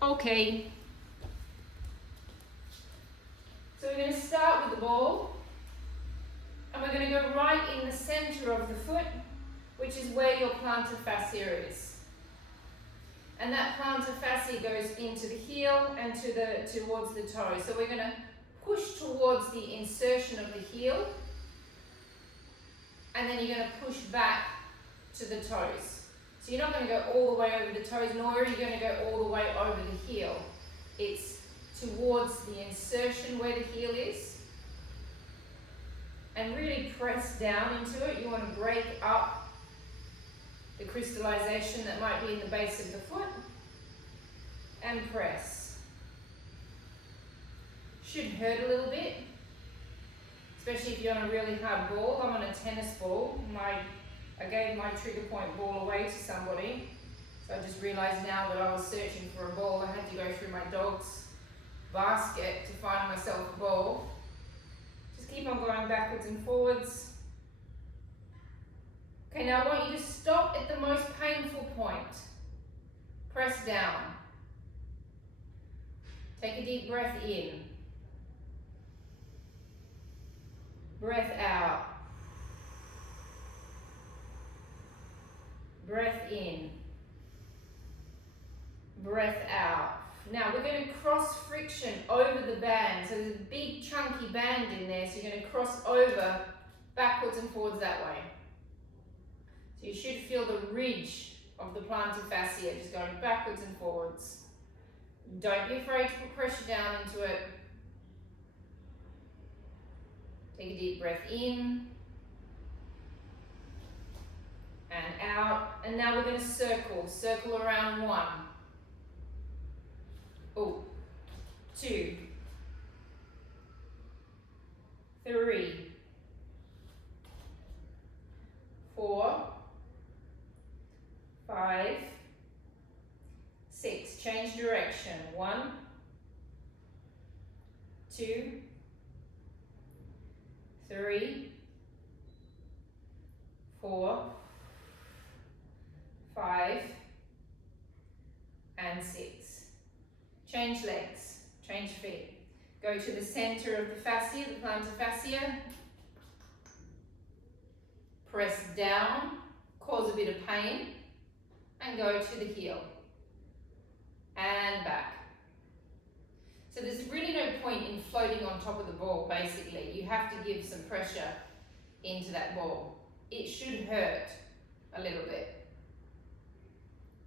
Okay. So we're going to start with the ball, and we're going to go right in the center of the foot, which is where your plantar fascia is. And that plantar fascia goes into the heel and towards the toe. So we're going to push towards the insertion of the heel, and then you're going to push back to the toes. So you're not going to go all the way over the toes, nor are you going to go all the way over the heel. It's towards the insertion where the heel is. And really press down into it. You want to break up the crystallization that might be in the base of the foot. And press. Should hurt a little bit, especially if you're on a really hard ball. I'm on a tennis ball. I gave my trigger point ball away to somebody, so I just realized now that I was searching for a ball. I had to go through my dog's basket to find myself a ball. Just keep on going backwards and forwards. Okay, now I want you to stop at the most painful point. Press down. Take a deep breath in. Breath out. Breath in. Breath out. Now we're going to cross friction over the band. So there's a big chunky band in there, so you're going to cross over backwards and forwards that way. So you should feel the ridge of the plantar fascia just going backwards and forwards. Don't be afraid to put pressure down into it. Take a deep breath in and out. And now we're going to circle around 1. 2, 3, 4, 5, 6. Change direction. 1, 2, 3, 4, 5, and 6. Change legs, change feet. Go to the center of the fascia, the plantar fascia. Press down, cause a bit of pain, and go to the heel. And back. So there's really no point in floating on top of the ball, basically. You have to give some pressure into that ball. It should hurt a little bit.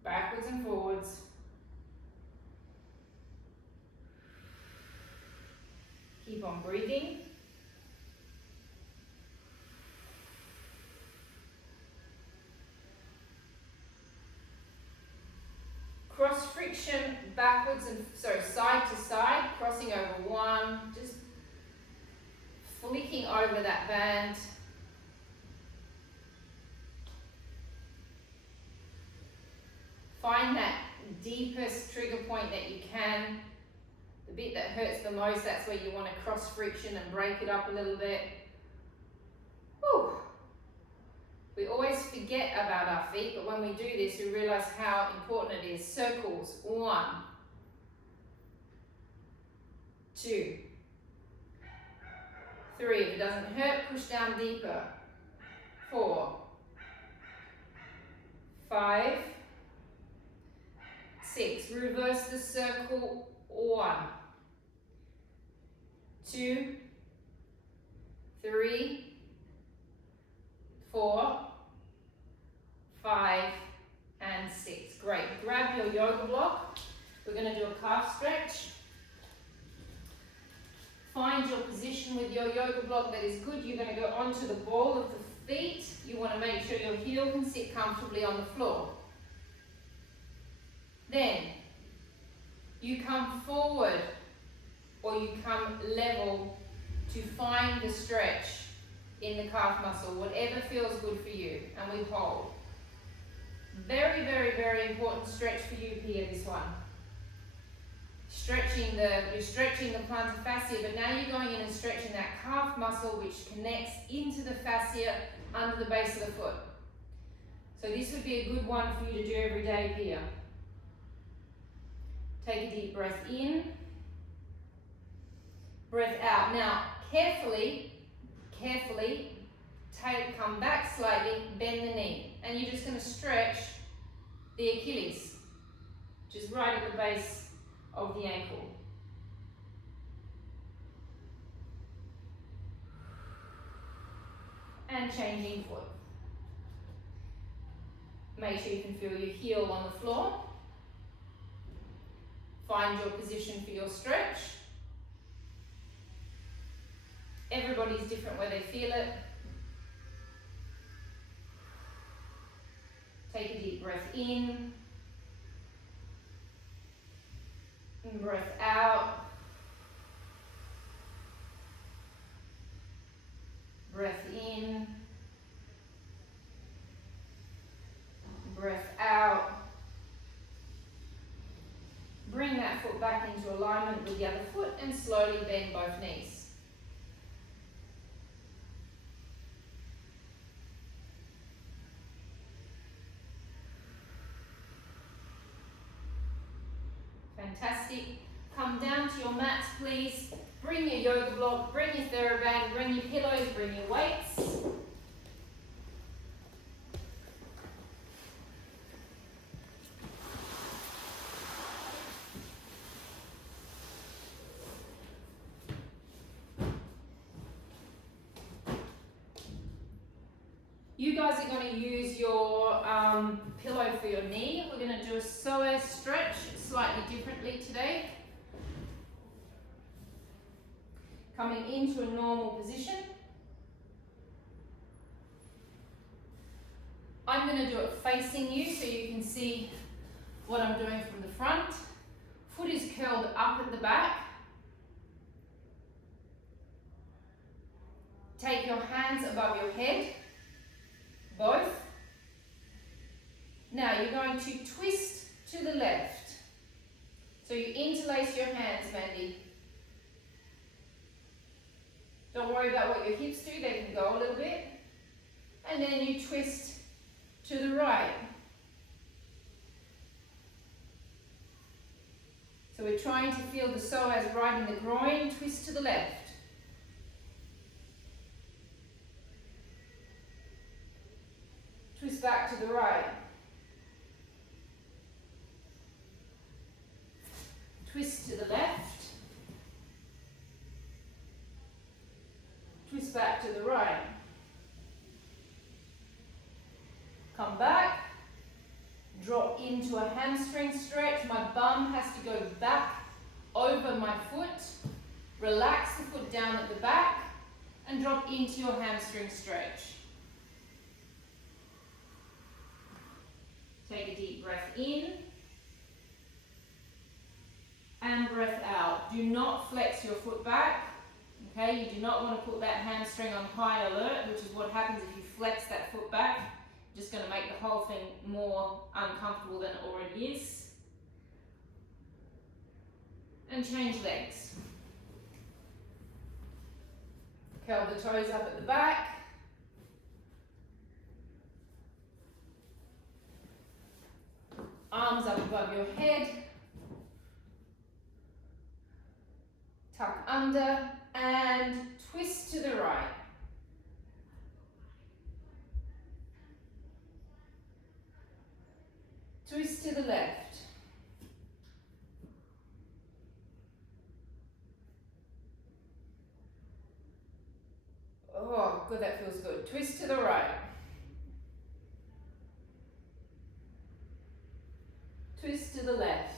Backwards and forwards. Keep on breathing. Cross friction backwards and side to side, crossing over 1, just flicking over that band. Find that deepest trigger point that you can. The bit that hurts the most, that's where you want to cross friction and break it up a little bit. Whew. We always forget about our feet, but when we do this, we realize how important it is. Circles. 1, 2, 3. If it doesn't hurt, push down deeper. 4, 5, 6. Reverse the circle. 1, 2, 3, 4, 5, and 6. Great. Grab your yoga block. We're going to do a calf stretch. Find your position with your yoga block that is good. You're going to go onto the ball of the feet. You want to make sure your heel can sit comfortably on the floor. Then you come forward or you come level to find the stretch in the calf muscle, whatever feels good for you, and we hold. Very, very, very important stretch for you here, this one. You're stretching the plantar fascia, but now you're going in and stretching that calf muscle which connects into the fascia under the base of the foot. So this would be a good one for you to do every day here. Take a deep breath in, breath out. Now, carefully, come back slightly, bend the knee. And you're just going to stretch the Achilles, which is right at the base of the ankle. And changing foot. Make sure you can feel your heel on the floor. Find your position for your stretch. Everybody's different where they feel it. Take a deep breath in. And breath out. Breath in. Breath out. Bring that foot back into alignment with the other foot and slowly bend both knees. Fantastic. Come down to your mats, please. Bring your yoga block, bring your TheraBand, bring your pillows, bring your weights. You guys are going to use your pillow for your knee. We're going to do a psoas stretch slightly differently today. Coming into a normal position. I'm going to do it facing you so you can see what I'm doing from the front. Foot is curled up at the back. Take your hands above your head. Both. Now you're going to twist to the left. So you interlace your hands, Mandy. Don't worry about what your hips do, they can go a little bit. And then you twist to the right. So we're trying to feel the psoas right in the groin, twist to the left. Twist back to the right. Twist to the left. Twist back to the right. Come back. Drop into a hamstring stretch. My bum has to go back over my foot. Relax the foot down at the back and drop into your hamstring stretch. Take a deep breath in and breath out. Do not flex your foot back. Okay, you do not want to put that hamstring on high alert, which is what happens if you flex that foot back. You're just going to make the whole thing more uncomfortable than it already is. And change legs. Curl the toes up at the back. Arms up above your head. Tuck under and twist to the right. Twist to the left. Oh, good, that feels good. Twist to the right. Twist to the left.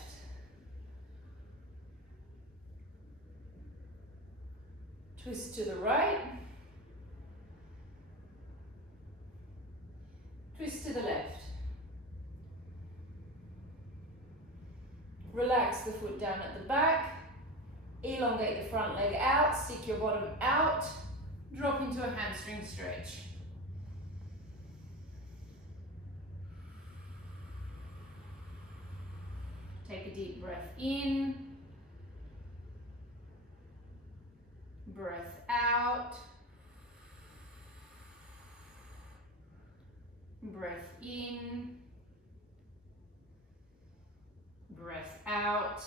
Twist to the right. Twist to the left. Relax the foot down at the back. Elongate the front leg out. Stick your bottom out. Drop into a hamstring stretch. Take a deep breath in. Breath out. Breath in. Breath out.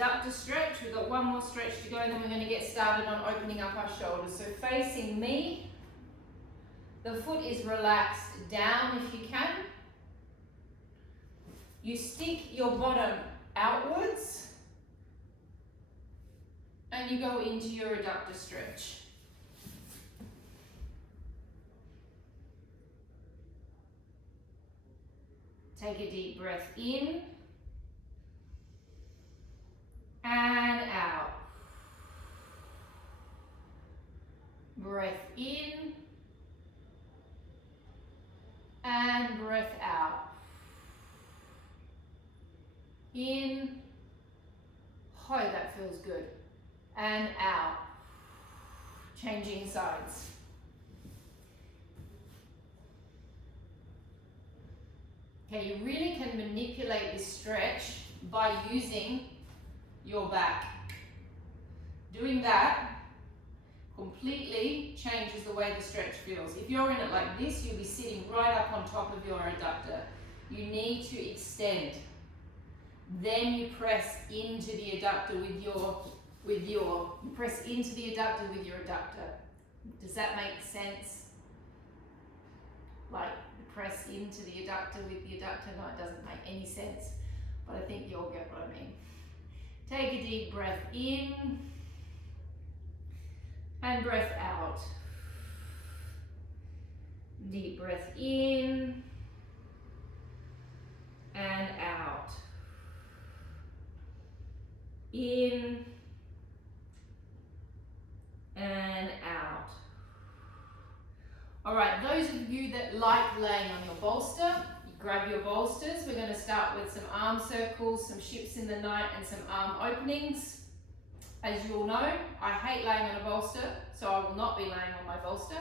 adductor stretch. We've got one more stretch to go, and then we're going to get started on opening up our shoulders. So facing me, the foot is relaxed down if you can. You stick your bottom outwards and you go into your adductor stretch. Take a deep breath in and out. Breath in and breath out. In, oh, that feels good, and out. Changing sides. Okay, you really can manipulate this stretch by using your back. Doing that completely changes the way the stretch feels. If you're in it like this, you'll be sitting right up on top of your adductor. You need to extend. Then you press into the adductor you press into the adductor with your adductor. Does that make sense? Like press into the adductor with the adductor? No, it doesn't make any sense, but I think you'll get what I mean. Take a deep breath in and breath out. Deep breath in and out. In and out. All right, those of you that like laying on your bolster, you grab your bolsters. We're going to start with some arm circles, some ships in the night, and some arm openings. As you all know, I hate laying on a bolster, so I will not be laying on my bolster.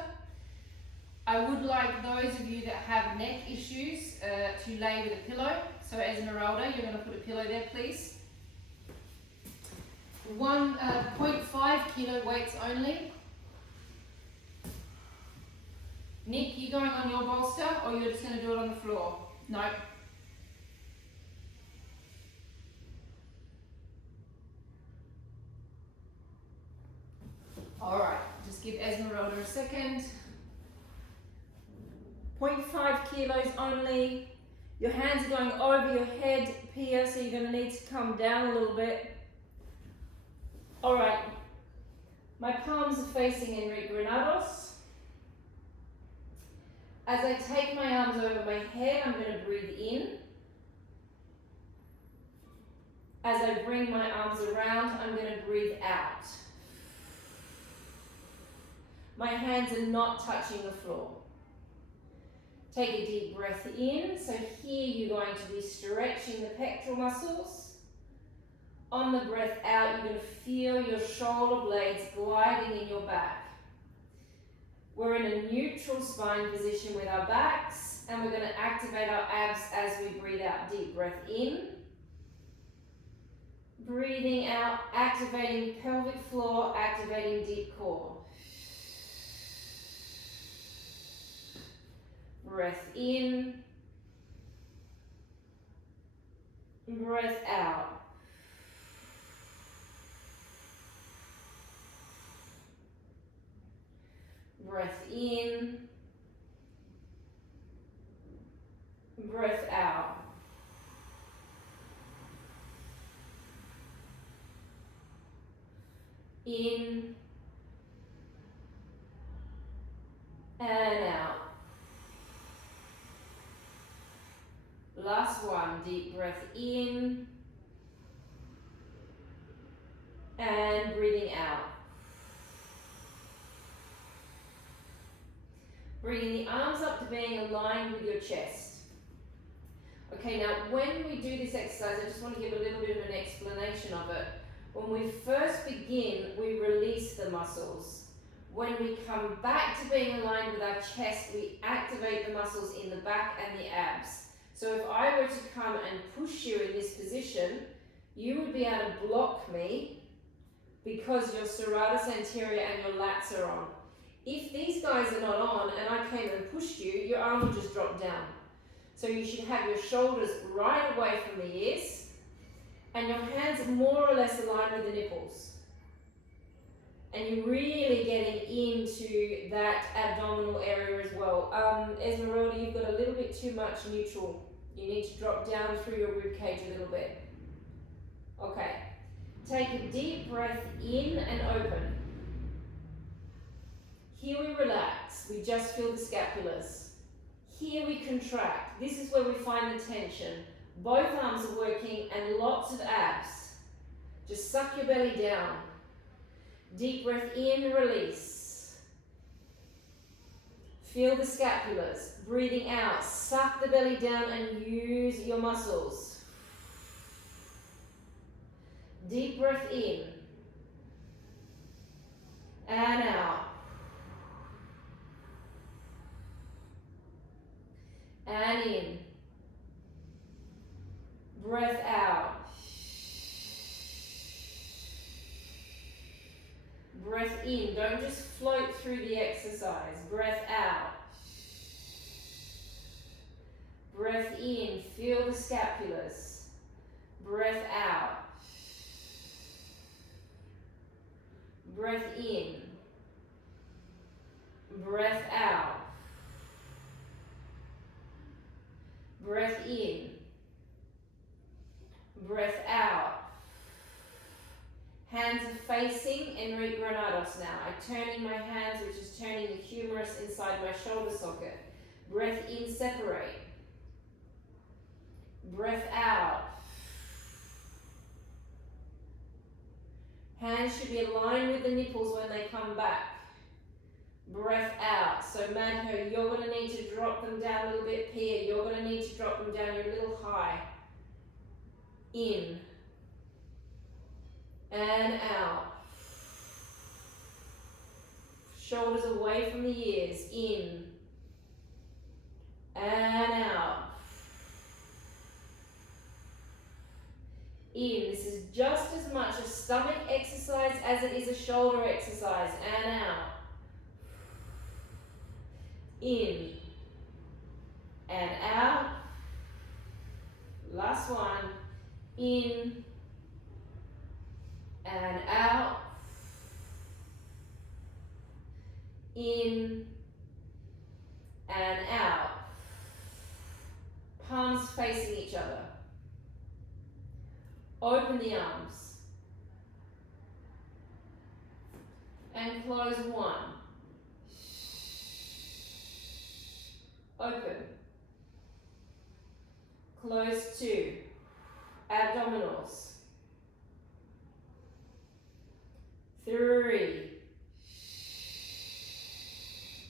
I would like those of you that have neck issues to lay with a pillow. So Esmeralda, you're going to put a pillow there, please. 1.5 kilo weights only. Nick, you going on your bolster or you're just going to do it on the floor? No. Alright, just give Esmeralda a second. 0.5 kilos only. Your hands are going over your head, Pia, so you're going to need to come down a little bit. Alright, my palms are facing Enrique Granados. As I take my arms over my head, I'm going to breathe in. As I bring my arms around, I'm going to breathe out. My hands are not touching the floor. Take a deep breath in. So here you're going to be stretching the pectoral muscles. On the breath out, you're going to feel your shoulder blades gliding in your back. We're in a neutral spine position with our backs, and we're going to activate our abs as we breathe out. Deep breath in. Breathing out, activating pelvic floor, activating deep core. Breath in. Breath out. Breath in, breath out. In and out. Last one, deep breath in and breathing out. Bringing the arms up to being aligned with your chest. Okay, now when we do this exercise, I just want to give a little bit of an explanation of it. When we first begin, we release the muscles. When we come back to being aligned with our chest, we activate the muscles in the back and the abs. So if I were to come and push you in this position, you would be able to block me because your serratus anterior and your lats are on. If these guys are not on and I came and pushed you, your arm will just drop down. So you should have your shoulders right away from the ears and your hands more or less align with the nipples. And you're really getting into that abdominal area as well. Esmeralda, you've got a little bit too much neutral. You need to drop down through your rib cage a little bit. Okay. Take a deep breath in and open. Here we relax. We just feel the scapulars. Here we contract. This is where we find the tension. Both arms are working and lots of abs. Just suck your belly down. Deep breath in, release. Feel the scapulars. Breathing out, suck the belly down and use your muscles. Deep breath in. And out. And in. Breath out. Breath in. Don't just float through the exercise. Breath out. Breath in. Feel the scapulars. Breath out. Breath in. Breath out. Breath in. Breath out. Hands are facing Enrique Granados now. I turn in my hands, which is turning the humerus inside my shoulder socket. Breath in, separate. Breath out. Hands should be aligned with the nipples when they come back. Breath out. So Madho, you're going to need to drop them down a little bit. Pia, you're going to need to drop them down. You're a little high. In. And out. Shoulders away from the ears. In. And out. In. This is just as much a stomach exercise as it is a shoulder exercise. And out. In. And out. Last one. In. And out. In. And out. Palms facing each other. Open the arms. And close one. Open. Close two. Abdominals. 3.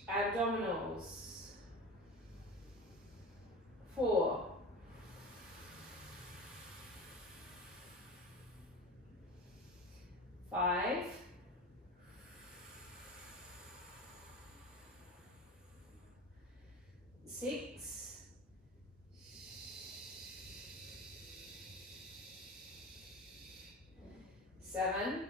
Abdominals. 4. 5. 6. 7.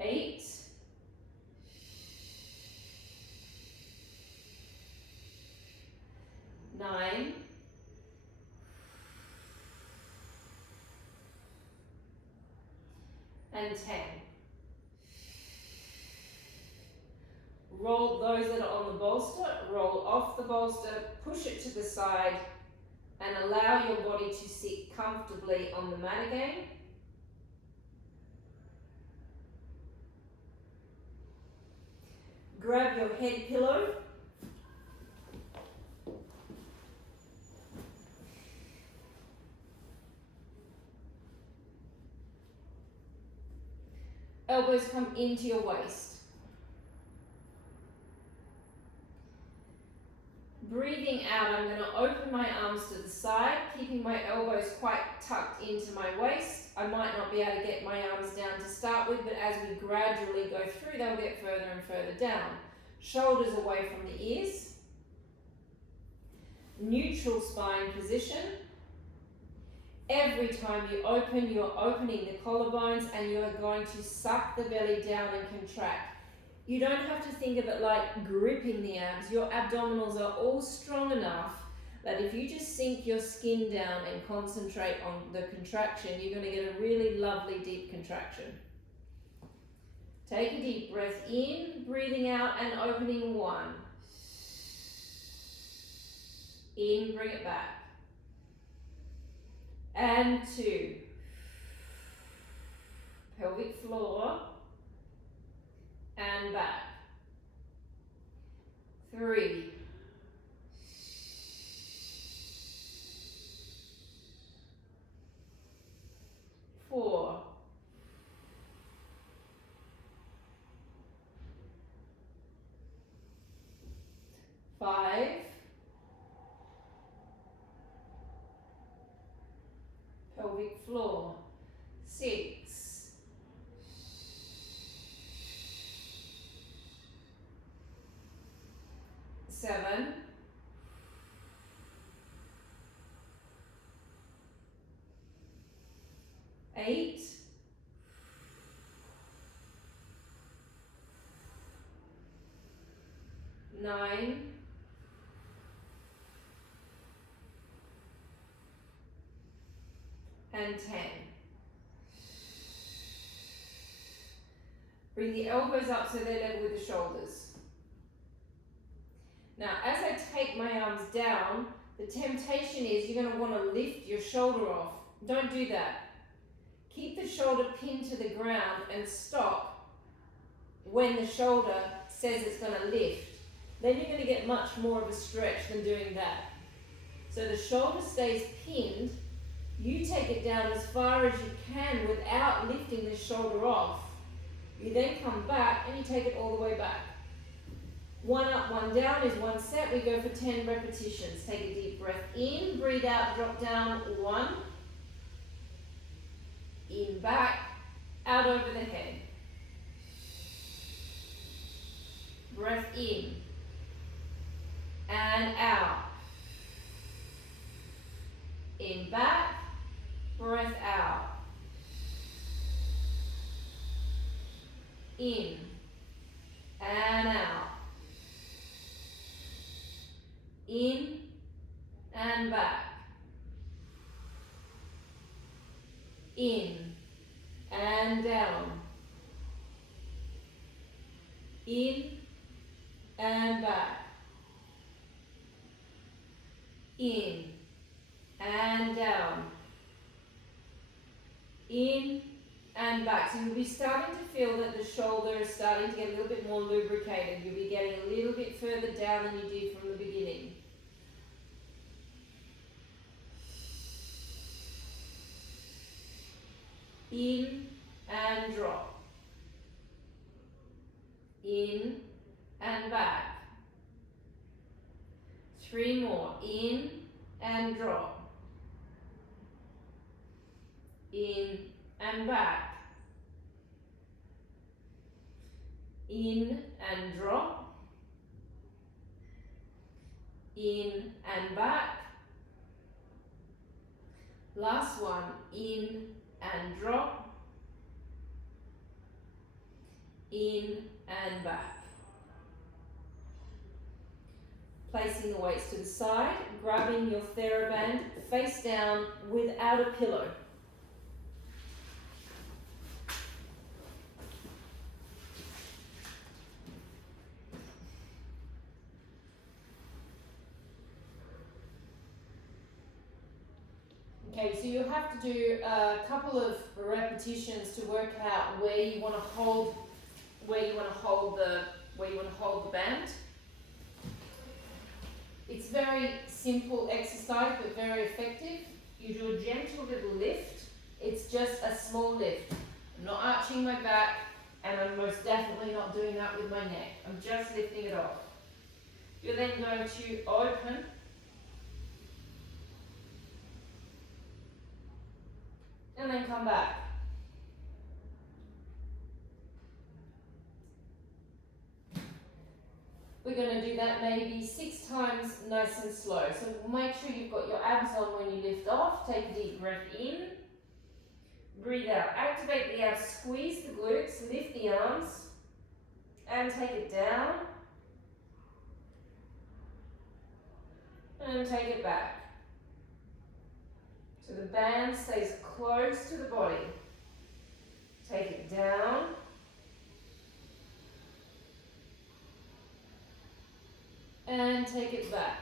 8. 9. 10. Roll those that are on the bolster, roll off the bolster, push it to the side, and allow your body to sit comfortably on the mat again. Grab your head pillow. Elbows come into your waist. Breathing out, I'm going to open my arms to the side, keeping my elbows quite tucked into my waist. I might not be able to get my arms down to start with, but as we gradually go through, they'll get further and further down. Shoulders away from the ears. Neutral spine position. Every time you open, you're opening the collarbones and you are going to suck the belly down and contract. You don't have to think of it like gripping the abs. Your abdominals are all strong enough that if you just sink your skin down and concentrate on the contraction, you're going to get a really lovely deep contraction. Take a deep breath in, breathing out and opening 1. In, bring it back. And 2. Pelvic floor. And back. 3. 4. 5. Pelvic floor. 6. 7. 8. 9. 10. Bring the elbows up so they're level with the shoulders. Now, as I take my arms down, the temptation is you're going to want to lift your shoulder off. Don't do that. Keep the shoulder pinned to the ground and stop when the shoulder says it's going to lift. Then you're going to get much more of a stretch than doing that. So the shoulder stays pinned. You take it down as far as you can without lifting the shoulder off. You then come back and you take it all the way back. 1 up, 1 down is 1 set. We go for 10 repetitions. Take a deep breath in, breathe out, drop down. 1. In, back, out over the head. Breath in and out. In, back, breath out. In and out. In and back. In and down. In and back. In and down. In and back. So you'll be starting to feel that the shoulder is starting to get a little bit more lubricated. You'll be getting a little bit further down than you did from the beginning. In and drop. In and back. 3 more. In and drop. In and back. In and drop. In and back. Last one. In and drop. In and back. Placing the weights to the side, grabbing your TheraBand face down without a pillow. Okay, so you'll have to do a couple of repetitions to work out where you want to hold the band. It's very simple exercise but very effective. You do a gentle little lift. It's just a small lift. I'm not arching my back and I'm most definitely not doing that with my neck. I'm just lifting it off. You're then going to open and then come back. We're going to do that maybe 6 times nice and slow. So make sure you've got your abs on when you lift off. Take a deep breath in. Breathe out. Activate the abs, squeeze the glutes, lift the arms. and take it down. And take it back. So the band stays close to the body. Take it down. And take it back.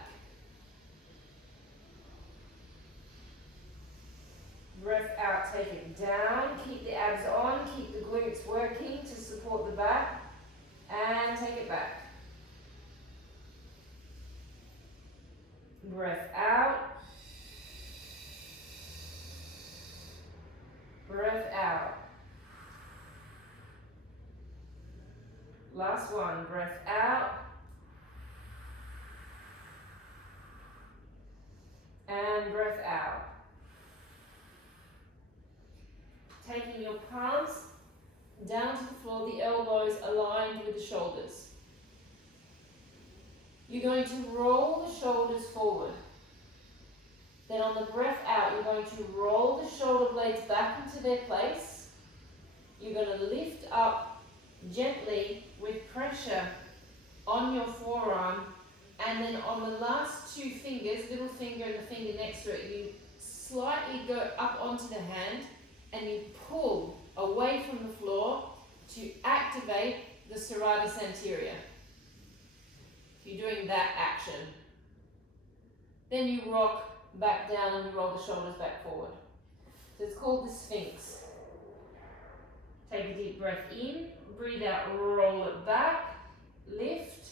Breath out, take it down. Keep the abs on, keep the glutes working to support the back. And take it back. Breath out. Breath out. Last one, breath out. And breath out. Taking your palms down to the floor, the elbows aligned with the shoulders. You're going to roll the shoulders forward. Then on the breath out, you're going to roll the shoulder blades back into their place. You're going to lift up gently with pressure on your forearm, and then on the last two fingers, little finger and the finger next to it, you slightly go up onto the hand and you pull away from the floor to activate the serratus anterior. You're doing that action. Then you rock back down and you roll the shoulders back forward. So it's called the sphinx. Take a deep breath in, breathe out, roll it back, lift,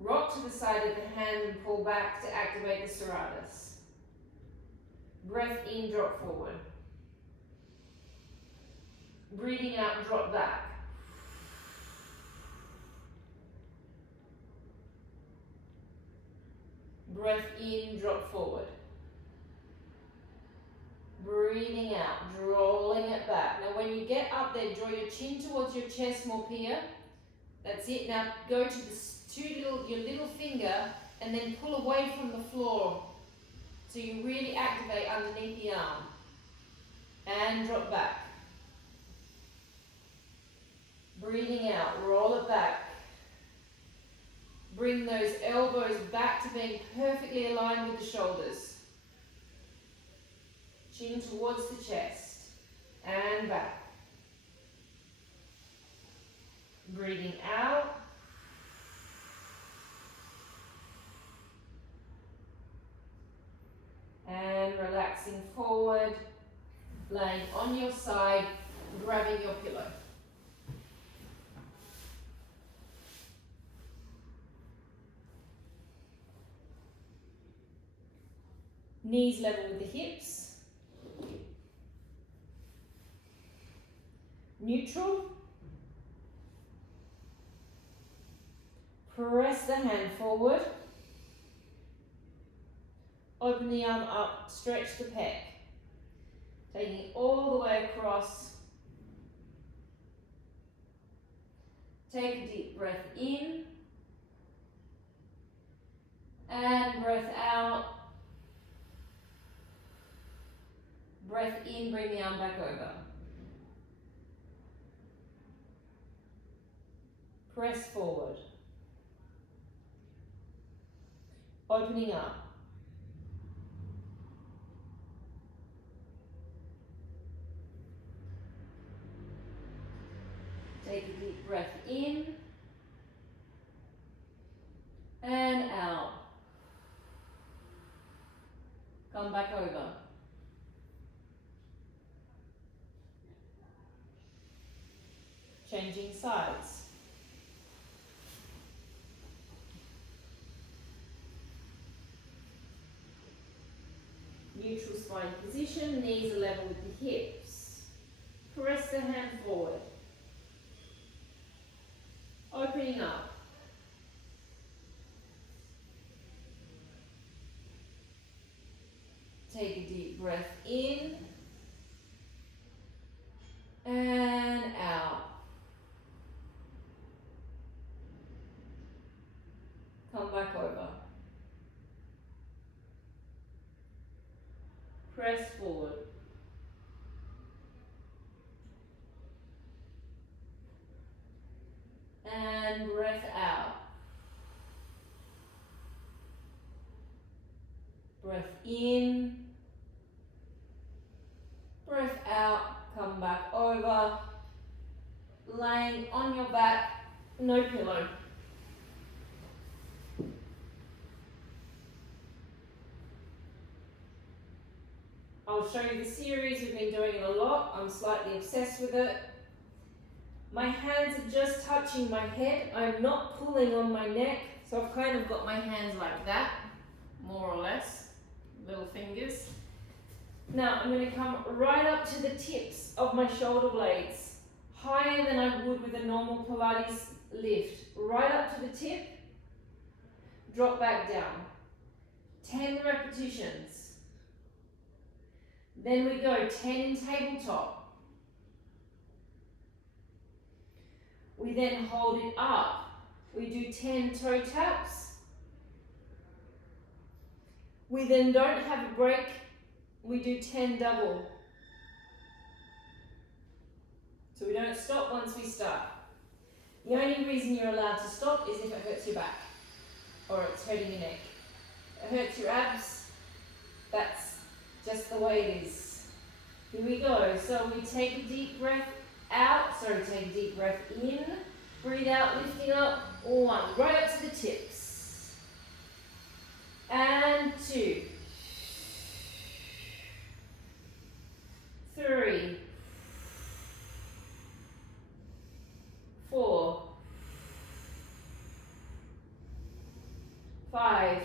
rock to the side of the hand and pull back to activate the serratus. Breath in, drop forward. Breathing out, drop back. Breath in, drop forward. Breathing out, rolling it back. Now when you get up there, draw your chin towards your chest, more here. That's it. Now go to your little finger and then pull away from the floor. So you really activate underneath the arm. And drop back. Breathing out, roll it back. Bring those elbows back to being perfectly aligned with the shoulders. Chin towards the chest and back. Breathing out. And relaxing forward, laying on your side, grabbing your pillow. Knees level with the hips. Neutral. Press the hand forward. Open the arm up, stretch the pec. Taking it all the way across. Take a deep breath in. And breath out. Breath in, bring the arm back over. Press forward. Opening up. Take a deep breath in and out. Come back over. Changing sides. Neutral spine position, knees are level with the hips. Press the hand forward. Opening up. Take a deep breath in and out. Come back over. Press forward. And Breath in. Breath out. Come back over. Laying on your back. No pillow. I'll show you the series. We've been doing it a lot. I'm slightly obsessed with it. My hands are just touching my head. I'm not pulling on my neck. So I've kind of got my hands like that, more or less, little fingers. Now I'm going to come right up to the tips of my shoulder blades, higher than I would with a normal Pilates lift. Right up to the tip, drop back down. 10 repetitions. Then we go 10 in tabletop. We then hold it up. We do 10 toe taps. We then don't have a break. We do 10 double. So we don't stop once we start. The only reason you're allowed to stop is if it hurts your back or it's hurting your neck. It hurts your abs. That's just the way it is. Here we go. So we take a deep breath out. Sorry, take a deep breath in. Breathe out, lifting up. 1. Right up to the tips. And 2. 3. 4. 5.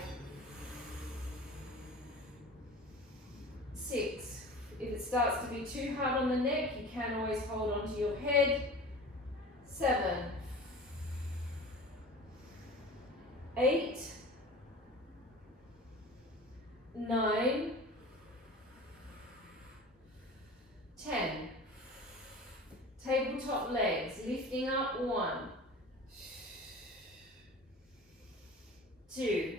6. If it starts to be too hard on the neck, you can always hold onto your head. 7. 8. 9. 10. Tabletop legs, lifting up. 1. 2.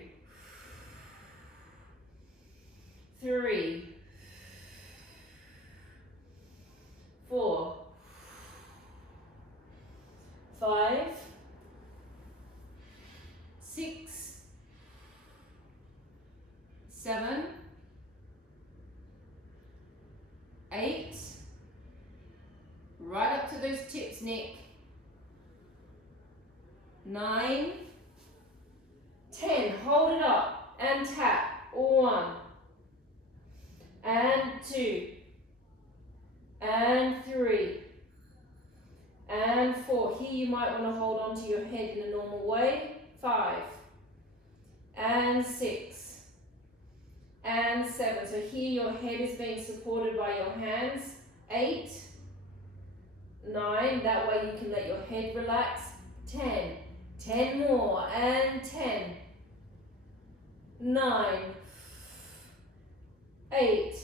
3. 4. 5. 6. 7. 8. Right up to those tips, Nick. 9. 10. Hold it up and tap. 1. And 2. And 3. And 4. Here you might want to hold on to your head in a normal way. 5. And 6. And 7. So here your head is being supported by your hands. 8. 9. That way you can let your head relax. 10. 10 more. And 10. 9. 8.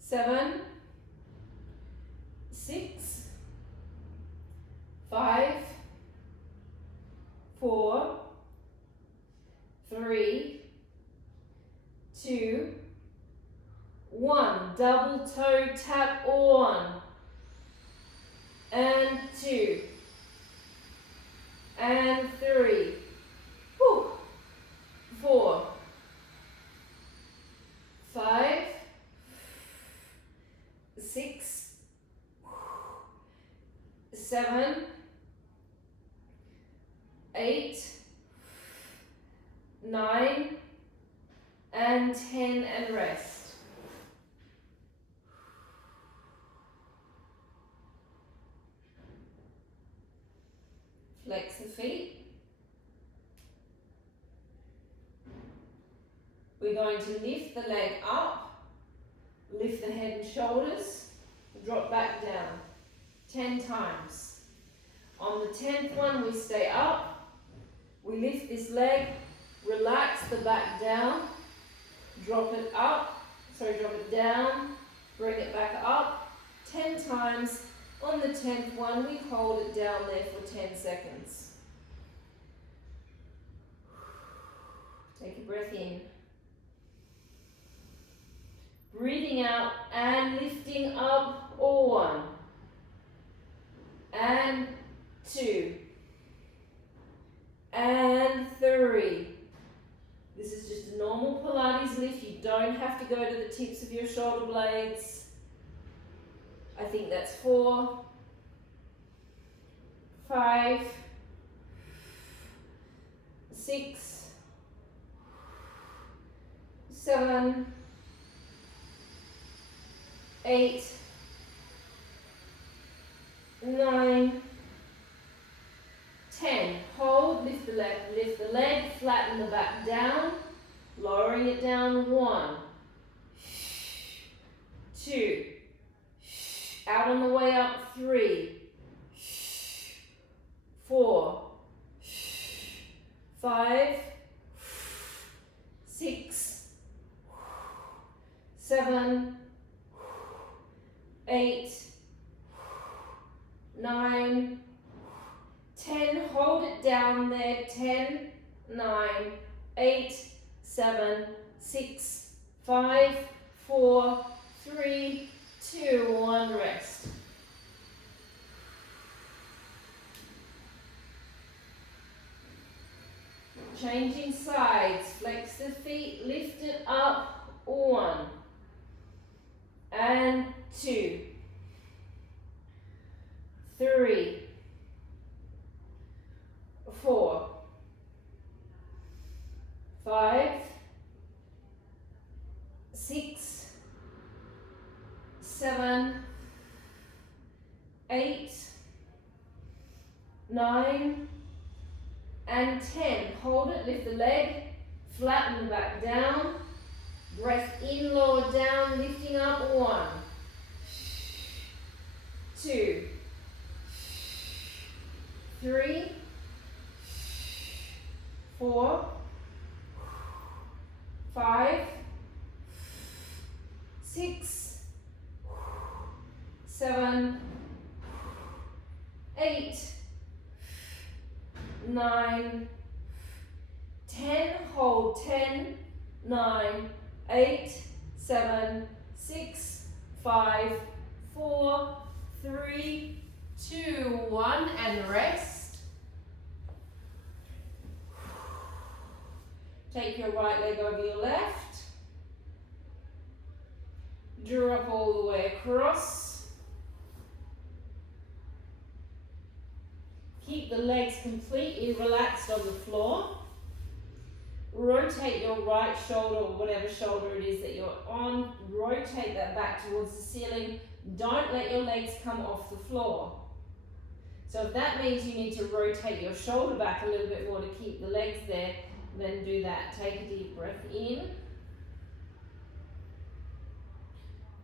7. 6. 5. 4. 3. 2. 1. Double toe tap. 1. And 2. And 3. 4. 5. 6. 7. 8. 9. And 10, and rest. Flex the feet. We're going to lift the leg up, lift the head and shoulders, drop back down 10 times. On the 10th one, we stay up, we lift this leg, relax the back down, drop it up, drop it down, bring it back up 10 times. On the 10th one, we hold it down there for 10 seconds. Take a breath in. Breathing out and lifting up. 1. And 2. And 3. This is just a normal Pilates. don't have to go to the tips of your shoulder blades. I think that's 4, 5, 6, 7, 8, 9, 10. Hold, lift the leg, flatten the back down, lowering it down. 1, 2, out on the way up. 3, 4, 5, 6, 7, 8, 9, 10. Hold it down there. 10, 9, 8, 7, 6, 5, 4, 3, 2, 1. Rest. Changing sides. Flex the feet. Lift it up. 1 and 2, 3, 4, 5, 6, 7, 8, 9, and 10. Hold it, lift the leg, flatten the back down, breath in, lower down, lifting up. 1, 2, 3, 4, 5, 6, 7, 8, 9, 10. Hold. 10, 9, 8, 7, 6, 5, 4, 3, 2, 1, and rest. Take your right leg over your left. Drop all the way across. Keep the legs completely relaxed on the floor. Rotate your right shoulder, or whatever shoulder it is that you're on. Rotate that back towards the ceiling. Don't let your legs come off the floor. So if that means you need to rotate your shoulder back a little bit more to keep the legs there, then do that. Take a deep breath in.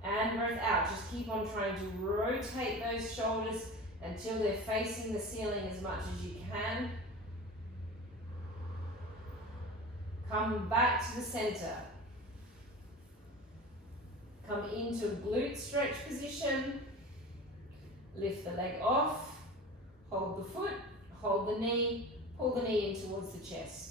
And breath out. Just keep on trying to rotate those shoulders until they're facing the ceiling as much as you can. Come back to the center. Come into glute stretch position. Lift the leg off. Hold the foot. Hold the knee. Pull the knee in towards the chest.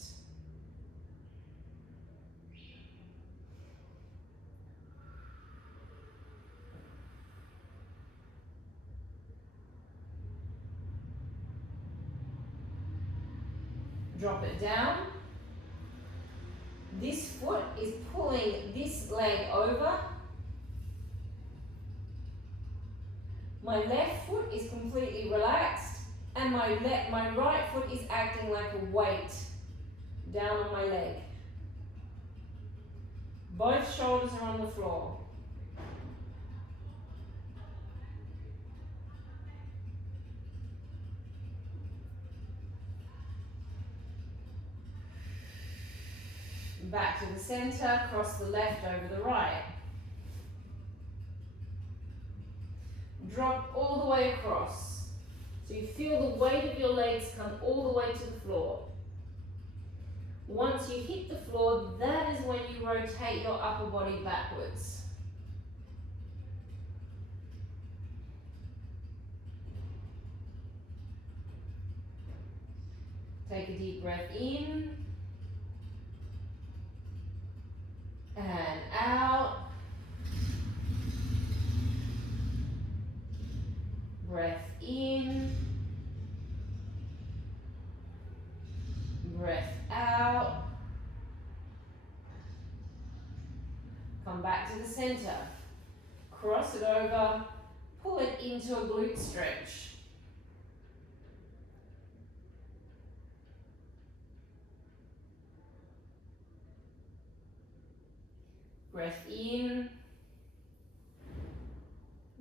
Drop it down. This foot is pulling this leg over. My left foot is completely relaxed, and my right foot is acting like a weight down on my leg. Both shoulders are on the floor. Back to the center, cross the left over the right. Drop all the way across. So you feel the weight of your legs come all the way to the floor. Once you hit the floor, that is when you rotate your upper body backwards. Take a deep breath in. And out. Breath in. Breath out. Come back to the center. Cross it over, pull it into a glute stretch. Breath in,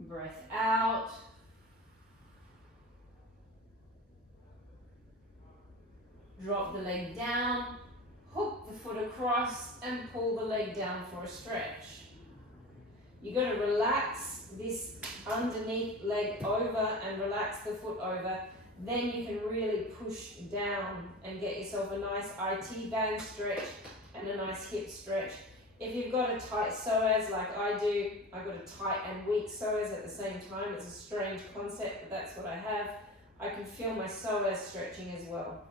breath out. Drop the leg down, hook the foot across and pull the leg down for a stretch. You've got to relax this underneath leg over and relax the foot over. Then you can really push down and get yourself a nice IT band stretch and a nice hip stretch. If you've got a tight psoas like I do, I've got a tight and weak psoas at the same time. It's a strange concept, but that's what I have. I can feel my psoas stretching as well.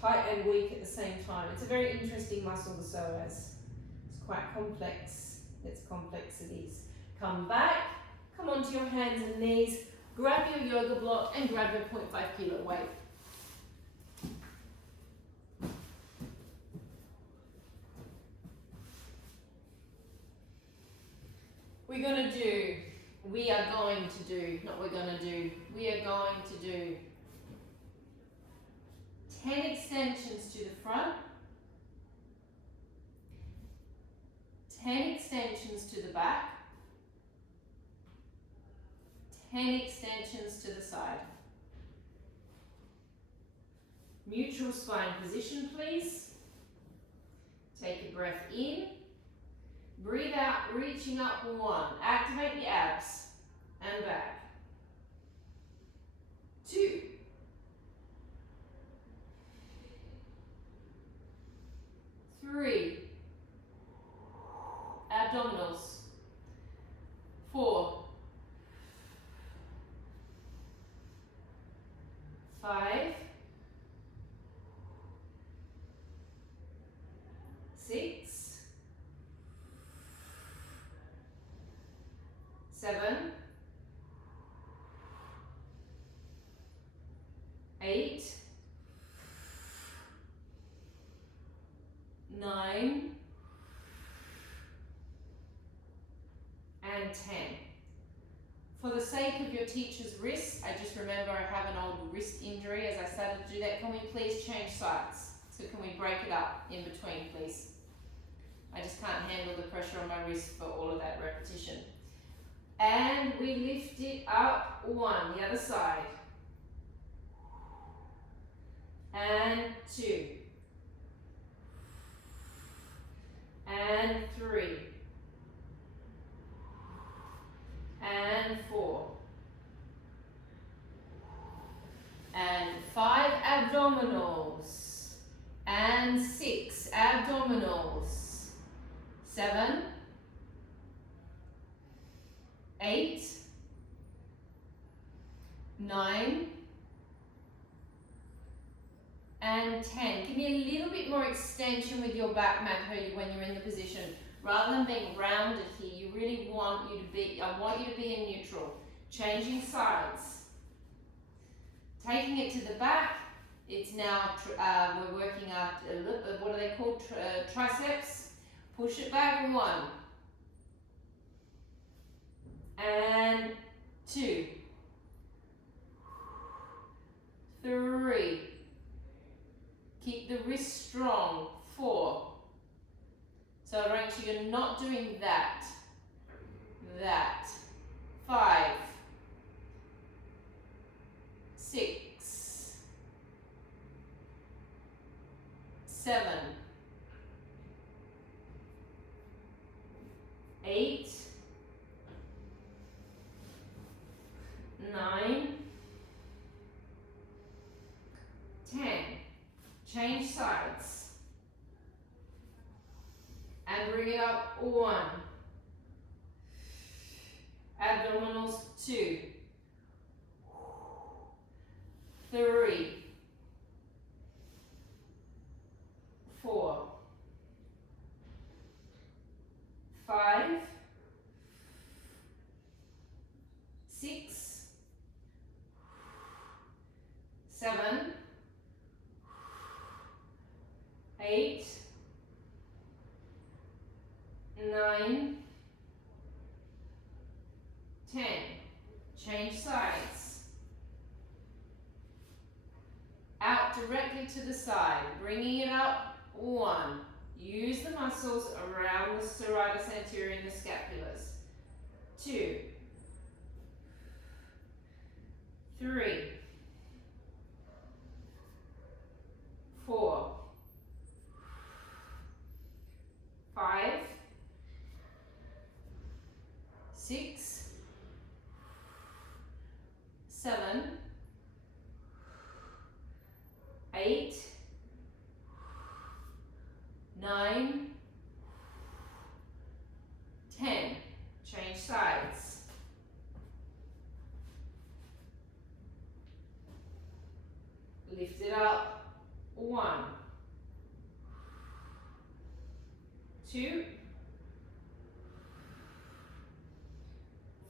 Tight and weak at the same time. It's a very interesting muscle, the psoas. It's quite complex, its complexities. Come back, come onto your hands and knees, grab your yoga block and grab your 0.5 kilo weight. We are going to do 10 extensions to the front, 10 extensions to the back, 10 extensions to the side. Neutral spine position, please. Take a breath in. Breathe out, reaching up 1. Activate the abs and back. 2. 3. Abdominals. 4. 5. 6. 7. 8. 9. And 10. For the sake of your teacher's wrist, I just remember I have an old wrist injury as I started to do that. Can we please change sides? So can we break it up in between, please? I just can't handle the pressure on my wrist for all of that repetition. And we lift it up 1, the other side. And 2. And 3. And 4. And 5 abdominals. And 6 abdominals. 7. 8. 9. And 10. Give me a little bit more extension with your back mat when you're in the position. Rather than being rounded here, you really want you to be, I want you to be in neutral. Changing sides. Taking it to the back, it's now, we're working out, what are they called, triceps. Push it back 1. And 2. 3. Keep the wrist strong. 4. So Rachel, you're not doing that. 5. 6. 7. 8. 9. 10. Change sides. And bring it up 1. Abdominals 2. 3. 4. 5. 6. 7. 8. directly to the side, bringing it up. 1. Use the muscles around the serratus anterior and the scapulars. 2. 3. 4. 5. 6. 7. 8. 9. 10. Change sides. Lift it up. 1. 2.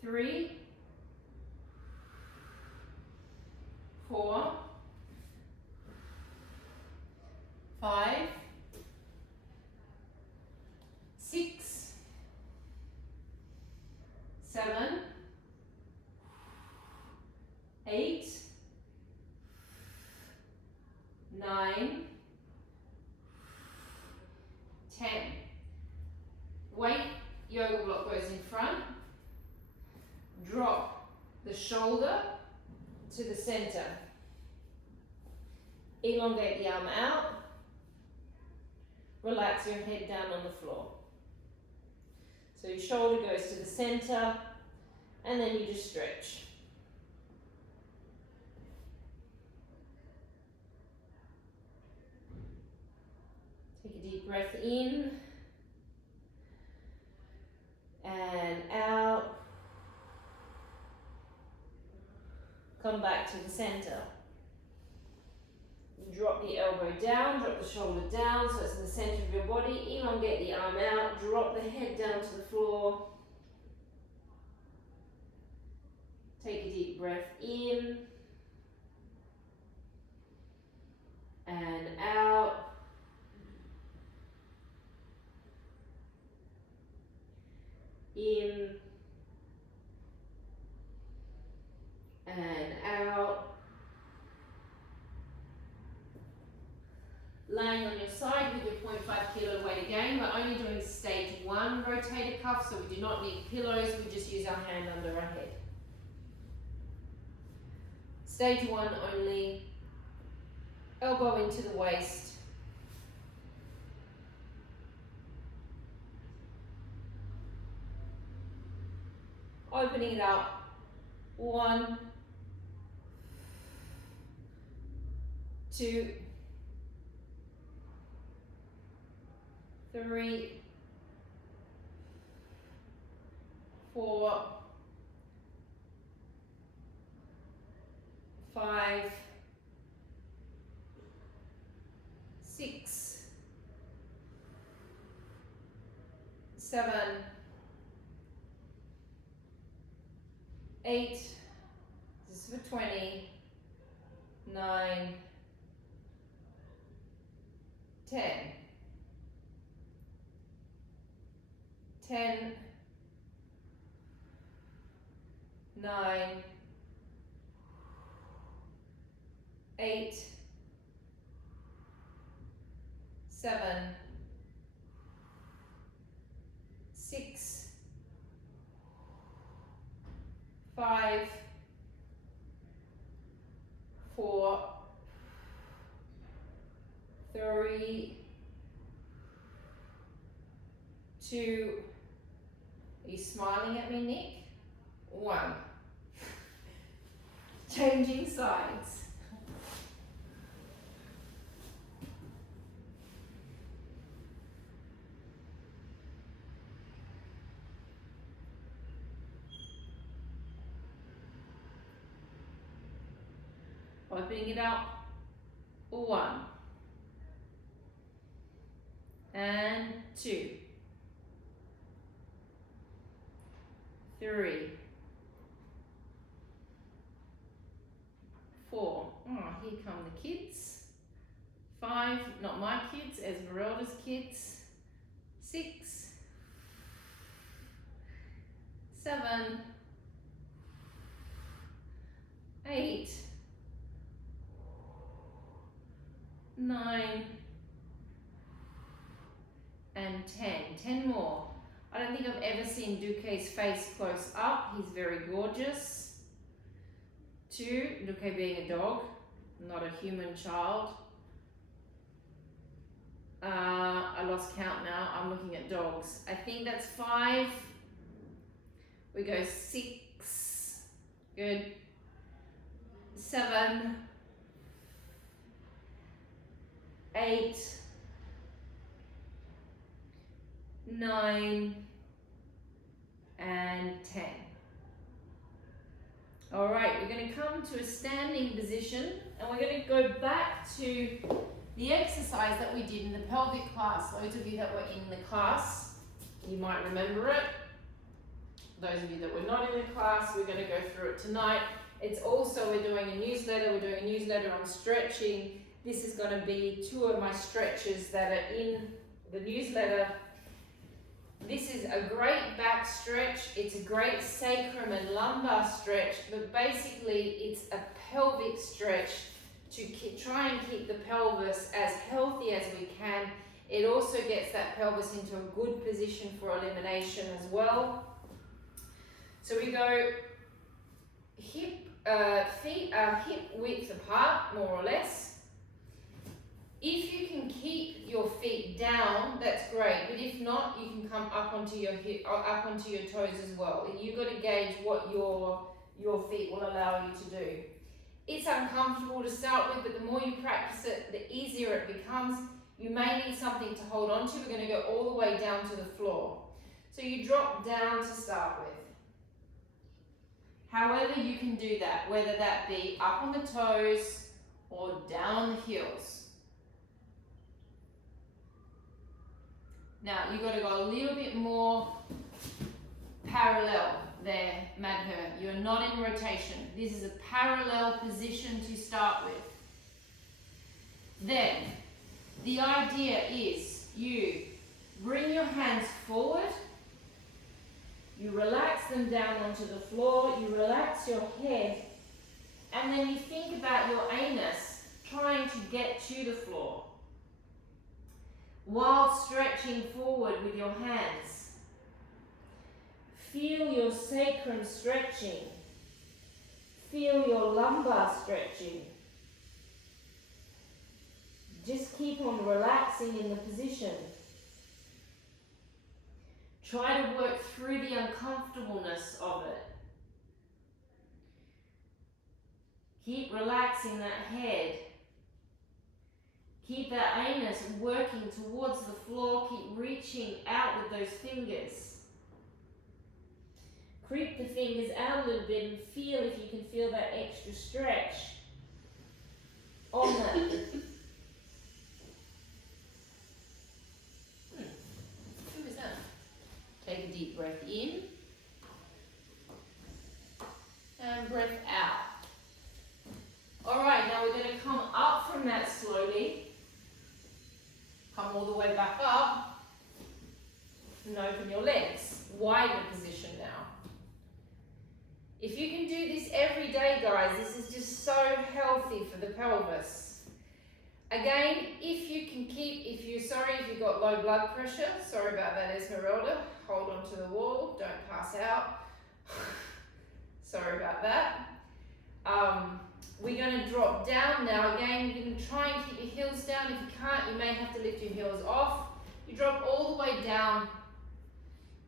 3. 4. 5. 6. 7. 8. 9. 10. Weight yoga block goes in front. Drop the shoulder to the center. Elongate the arm out. Relax your head down on the floor. So your shoulder goes to the center, and then you just stretch. Take a deep breath in and out. Come back to the center. Drop the elbow down, drop the shoulder down so it's in the center of your body. Elongate the arm out, drop the head down to the floor. Take a deep breath in and out. In and out. Laying on your side with your 0.5 kilo weight again. We're only doing stage 1 rotator cuff, so we do not need pillows, we just use our hand under our head. Stage 1 only. Elbow into the waist. Opening it up. 1, 2, 3, 4, 5, 6, 7, 8, this is for 20, 9, 10, 10, 9, 8, 7, 6, 5, 4, 3, 2, are you smiling at me, Nick? 1. Changing sides. Opening it up. 1 and 2, 3, 4. Oh, here come the kids. 5, not my kids, Esmeralda's kids. 6, 7, 8, 9, and 10. 10 more. I don't think I've ever seen Duque's face close up. He's very gorgeous. 2, Duque being a dog, not a human child. I lost count now. I'm looking at dogs. I think that's 5. We go 6. Good. 7. 8. 9. And 10. All right, we're going to come to a standing position and we're going to go back to the exercise that we did in the pelvic class. Those of you that were in the class, you might remember it. Those of you that were not in the class, we're going to go through it tonight. It's also, we're doing a newsletter. We're doing a newsletter on stretching. This is going to be 2 of my stretches that are in the newsletter. This is a great back stretch. It's a great sacrum and lumbar stretch, but basically it's a pelvic stretch to try and keep the pelvis as healthy as we can. It also gets that pelvis into a good position for elimination as well. So we go feet are hip width apart, more or less. If you can keep your feet down, that's great. But if not, you can come up onto your toes as well. You've got to gauge what your feet will allow you to do. It's uncomfortable to start with, but the more you practice it, the easier it becomes. You may need something to hold on to. We're going to go all the way down to the floor. So you drop down to start with. However you can do that, whether that be up on the toes or down on the heels. Now, you've got to go a little bit more parallel there, Madhur. You're not in rotation. This is a parallel position to start with. Then, the idea is you bring your hands forward, you relax them down onto the floor, you relax your head, and then you think about your anus trying to get to the floor, while stretching forward with your hands. Feel your sacrum stretching. Feel your lumbar stretching. Just keep on relaxing in the position. Try to work through the uncomfortableness of it. Keep relaxing that head. Keep that anus working towards the floor. Keep reaching out with those fingers. Creep the fingers out a little bit and feel if you can feel that extra stretch on that. Who is that? Take a deep breath in. And breath out. Alright, now we're going to come up from that slowly. Come all the way back up and open your legs. Wider position now. If you can do this every day, guys, this is just so healthy for the pelvis. Again, if you've got low blood pressure, sorry about that, Esmeralda, hold on to the wall, don't pass out. Sorry about that. We're going to drop down now. Again, you can try and keep your heels down. If you can't, you may have to lift your heels off. You drop all the way down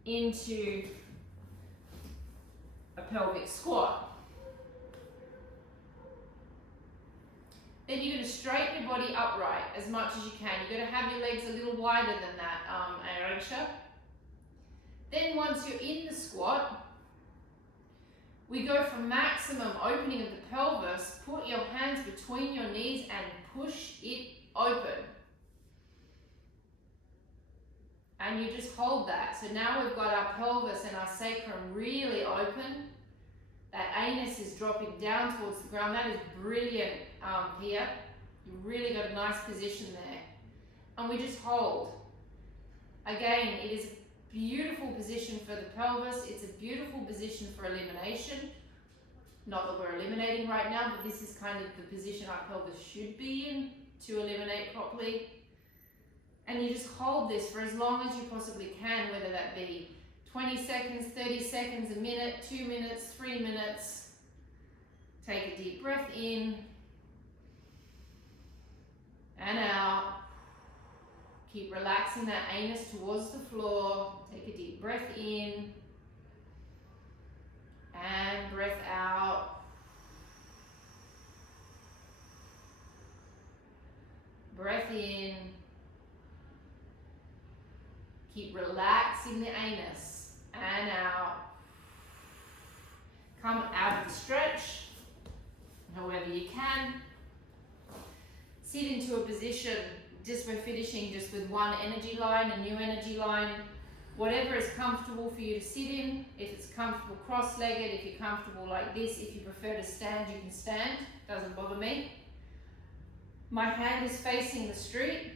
into a pelvic squat. Then you're going to straighten your body upright as much as you can. You're going to have your legs a little wider than that, Aranksha. Then once you're in the squat, we go for maximum opening of the pelvis. Put your hands between your knees and push it open. And you just hold that. So now we've got our pelvis and our sacrum really open. That anus is dropping down towards the ground. That is brilliant, Pia. You've really got a nice position there. And we just hold. Again, it is a beautiful position for the pelvis. It's a beautiful position for elimination. Not that we're eliminating right now, but this is kind of the position our pelvis should be in. to eliminate properly. And you just hold this for as long as you possibly can, whether that be 20 seconds, 30 seconds, a minute, 2 minutes, 3 minutes. Take a deep breath in and out. Keep relaxing that anus towards the floor. Take a deep breath in and breath out. Breath in. Keep relaxing the anus and out. Come out of the stretch, however you can. Sit into a position, just we're finishing just with one energy line, a new energy line. Whatever is comfortable for you to sit in. If it's comfortable cross-legged, if you're comfortable like this, if you prefer to stand, you can stand. Doesn't bother me. My hand is facing the street.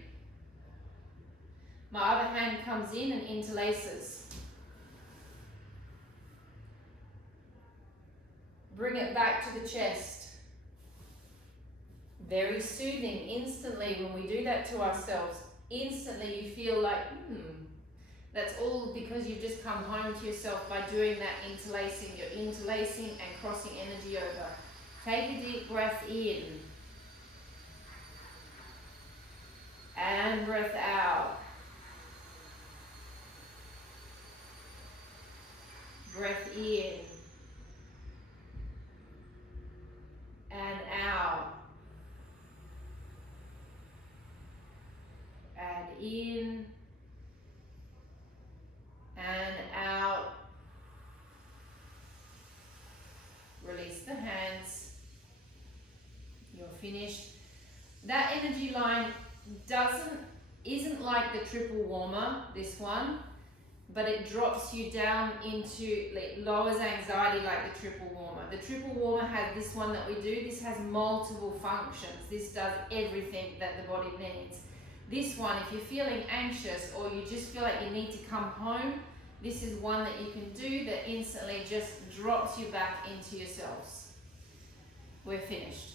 My other hand comes in and interlaces. Bring it back to the chest. Very soothing. Instantly, when we do that to ourselves, instantly you feel like, that's all because you've just come home to yourself by doing that interlacing. You're interlacing and crossing energy over. Take a deep breath in. And breath out. Breath in and out, and in and out. Release the hands. You're finished. That energy line isn't like the triple warmer, this one. But it drops you down into, it lowers anxiety like the triple warmer. The triple warmer has this one that we do. This has multiple functions. This does everything that the body needs. This one, if you're feeling anxious or you just feel like you need to come home, this is one that you can do that instantly just drops you back into yourselves. We're finished.